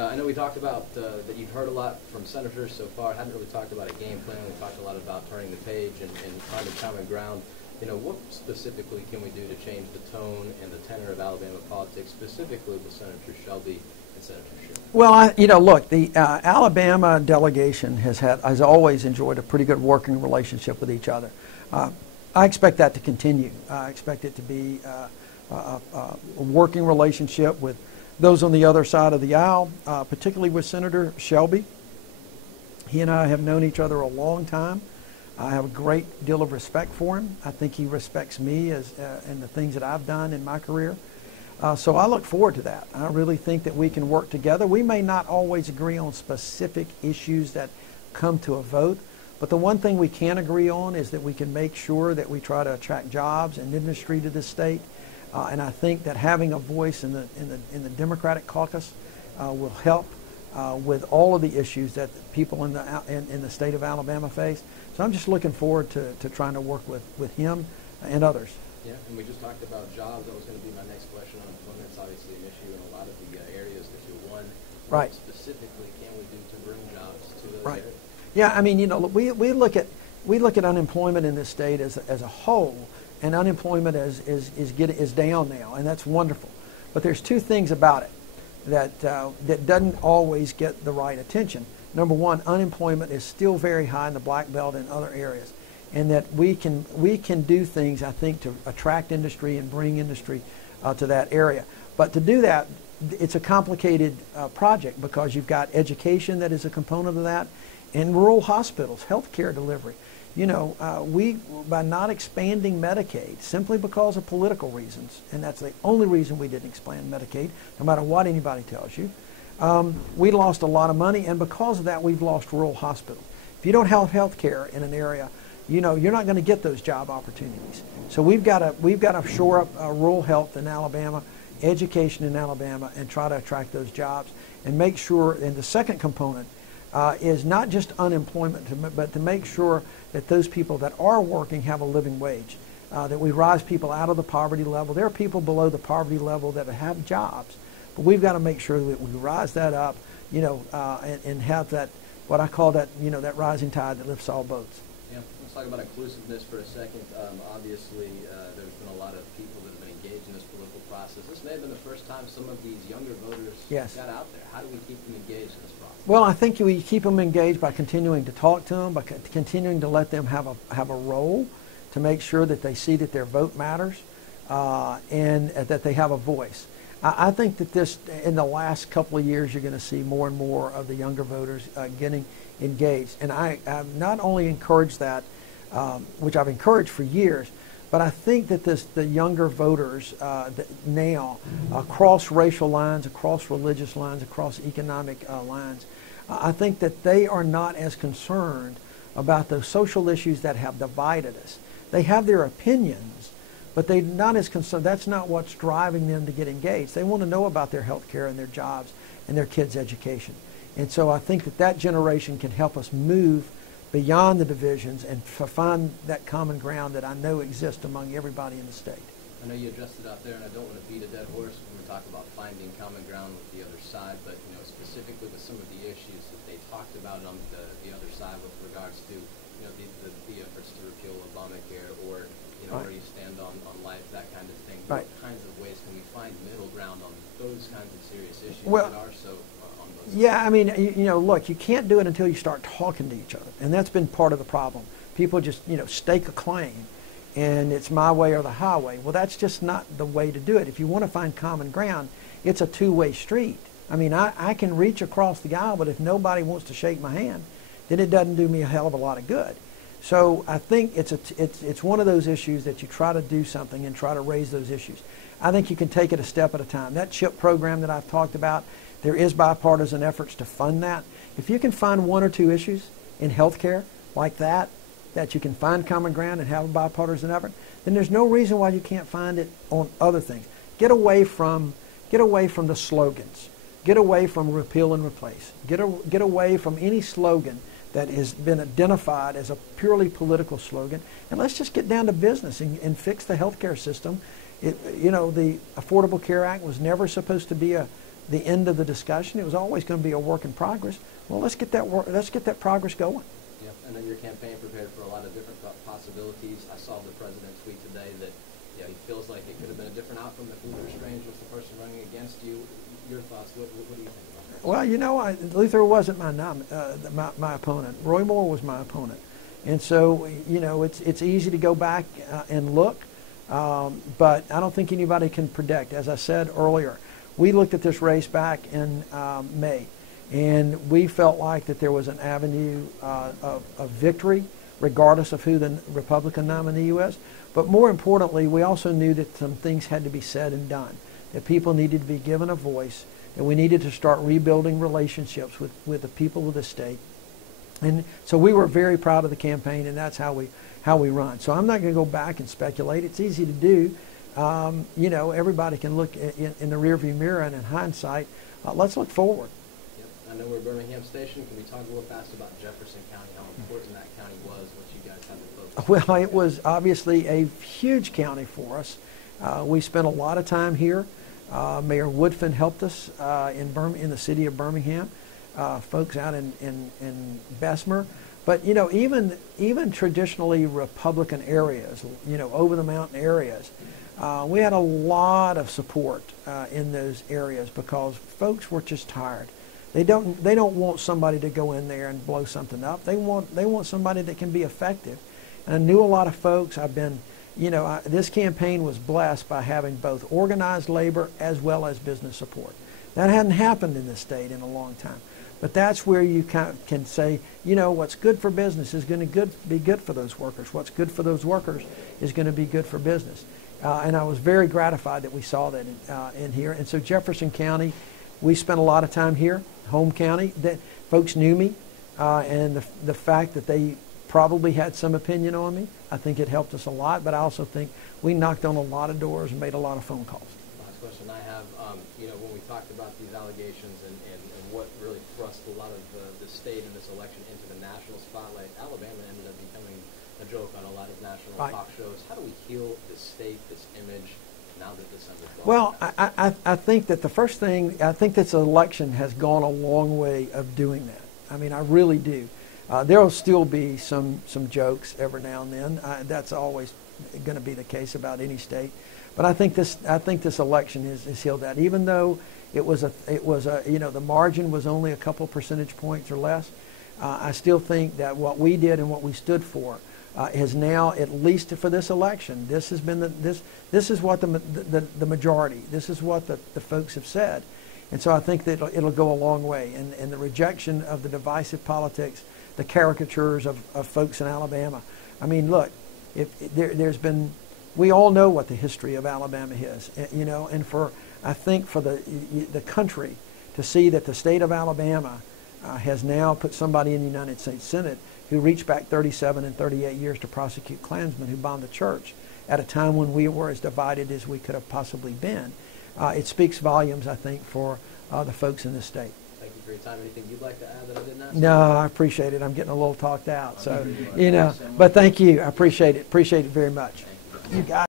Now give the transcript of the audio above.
I know we talked about that you've heard a lot from senators so far. Hadn't really talked about a game plan. We talked a lot about turning the page and finding common ground. You know, what specifically can we do to change the tone and the tenor of Alabama politics, specifically with Senator Shelby and Senator Schumer? Well, you know, look, the Alabama delegation has always enjoyed a pretty good working relationship with each other. I expect that to continue. I expect it to be a working relationship with those on the other side of the aisle, particularly with Senator Shelby. He and I have known each other a long time. I have a great deal of respect for him. I think he respects me and the things that I've done in my career. So I look forward to that. I really think that we can work together. We may not always agree on specific issues that come to a vote, but the one thing we can agree on is that we can make sure that we try to attract jobs and industry to this state. And I think that having a voice in the Democratic caucus will help with all of the issues that people in the state of Alabama face. So I'm just looking forward to trying to work with him and others. Yeah, and we just talked about jobs. That was going to be my next question. Unemployment's obviously an issue in a lot of the areas that you won. Right. What specifically can we do to bring jobs to those right. areas? Yeah, I mean, you know, we look at unemployment in this state as a whole, and unemployment is down now, and that's wonderful. But there's two things about it that doesn't always get the right attention. Number one, unemployment is still very high in the Black Belt and other areas, and that we can do things, I think, to attract industry and bring industry to that area. But to do that, it's a complicated project because you've got education that is a component of that, and rural hospitals, health care delivery. You know, by not expanding Medicaid, simply because of political reasons, and that's the only reason we didn't expand Medicaid, no matter what anybody tells you, we lost a lot of money, and because of that, we've lost rural hospitals. If you don't have health care in an area, you know, you're not going to get those job opportunities. So we've got to shore up rural health in Alabama, education in Alabama, and try to attract those jobs, and make sure, and the second component is not just unemployment, but to make sure that those people that are working have a living wage, that we rise people out of the poverty level. There are people below the poverty level that have jobs, but we've got to make sure that we rise that up, you know, and have that, what I call that, you know, that rising tide that lifts all boats. Yeah, let's talk about inclusiveness for a second. Obviously, there's been a lot of people that have been engaged in this political process. This may have been the first time some of these younger voters got out there. How do we keep them engaged in this process? Well, I think we keep them engaged by continuing to talk to them, by continuing to let them have a role, to make sure that they see that their vote matters, and that they have a voice. I think that in the last couple of years, you're going to see more and more of the younger voters getting engaged. And I've not only encouraged that, which I've encouraged for years, but I think that the younger voters now, across racial lines, across religious lines, across economic lines, I think that they are not as concerned about those social issues that have divided us. They have their opinions, but they're not as concerned. That's not what's driving them to get engaged. They want to know about their health care and their jobs and their kids' education. And so I think that generation can help us move beyond the divisions and find that common ground that I know exists among everybody in the state. I know you addressed it out there, and I don't want to beat a dead horse when we talk about finding common ground with the other side, but you know, specifically with some of the issues that they talked about on the other side with regards to, you know, the efforts to repeal Obamacare, or you know, where you stand on life, that kind of thing. Right. What kinds of ways can we find middle ground on those kinds of serious issues that are so on both sides? Yeah, I mean, you know, look, you can't do it until you start talking to each other, and that's been part of the problem. People just, you know, stake a claim, and it's my way or the highway. Well, that's just not the way to do it. If you want to find common ground, it's a two-way street. I mean, I can reach across the aisle, but if nobody wants to shake my hand, then it doesn't do me a hell of a lot of good. So I think it's one of those issues that you try to do something and try to raise those issues. I think you can take it a step at a time. That CHIP program that I've talked about, there is bipartisan efforts to fund that. If you can find one or two issues in healthcare like that you can find common ground and have a bipartisan effort, then there's no reason why you can't find it on other things. Get away from the slogans. Get away from repeal and replace. Get away from any slogan that has been identified as a purely political slogan, and let's just get down to business and fix the healthcare system. You know, the Affordable Care Act was never supposed to be a the end of the discussion. It was always going to be a work in progress. Well, let's get that progress going. Yep. And then your campaign prepared for a lot of different possibilities. I saw the president tweet today that he feels like it could have been a different outcome if Luther Strange was the person running against you. Your thoughts? What do you think about that? Well, Luther wasn't my opponent. Roy Moore was my opponent, and so it's easy to go back and look, but I don't think anybody can predict. As I said earlier, we looked at this race back in May, and we felt like that there was an avenue of victory, regardless of who the Republican nominee was. But more importantly, we also knew that some things had to be said and done, that people needed to be given a voice, and we needed to start rebuilding relationships with the people of the state. And so we were very proud of the campaign, and that's how we run. So I'm not going to go back and speculate. It's easy to do. Everybody can look in the rearview mirror, and in hindsight, let's look forward. Yep. I know we're Birmingham Station. Can we talk a little fast about Jefferson County, how important that county was, what you guys had to focus on? Well, it was obviously a huge county for us. We spent a lot of time here. Mayor Woodfin helped us in the city of Birmingham, folks out in Bessemer. But even traditionally Republican areas, over the mountain areas, we had a lot of support in those areas because folks were just tired. They don't want somebody to go in there and blow something up. They want somebody that can be effective. And I knew a lot of folks. This campaign was blessed by having both organized labor as well as business support. That hadn't happened in this state in a long time. But that's where you can say, what's good for business is going to be good for those workers. What's good for those workers is going to be good for business. And I was very gratified that we saw that in here. And so Jefferson County, we spent a lot of time here, home county. That folks knew me, and the fact that they probably had some opinion on me, I think it helped us a lot. But I also think we knocked on a lot of doors and made a lot of phone calls. Last question I have, when we talked about these allegations and what really thrust a lot of the state in this election into the national spotlight, Alabama ended up becoming a joke on a lot of national talk shows. How do we heal this state, this image, now that this has gone? Well, I think that the first thing, I think this election has gone a long way of doing that. I mean, I really do. There will still be some jokes every now and then. That's always going to be the case about any state. But I think this election has healed that. Even though it was the margin was only a couple percentage points or less, I still think that what we did and what we stood for is now, at least for this election, this has been this is what the majority, this is what the folks have said. And so I think that it'll go a long way. And the rejection of the divisive politics, the caricatures of folks in Alabama. I mean, look, there's been, we all know what the history of Alabama is, and I think for the country to see that the state of Alabama has now put somebody in the United States Senate who reached back 37 and 38 years to prosecute Klansmen who bombed the church at a time when we were as divided as we could have possibly been. It speaks volumes, I think, for the folks in this state. Thank you for your time. Anything you'd like to add that I didn't ask? No, I appreciate it. I'm getting a little talked out. So, but thank you. I appreciate it. Appreciate it very much. You guys.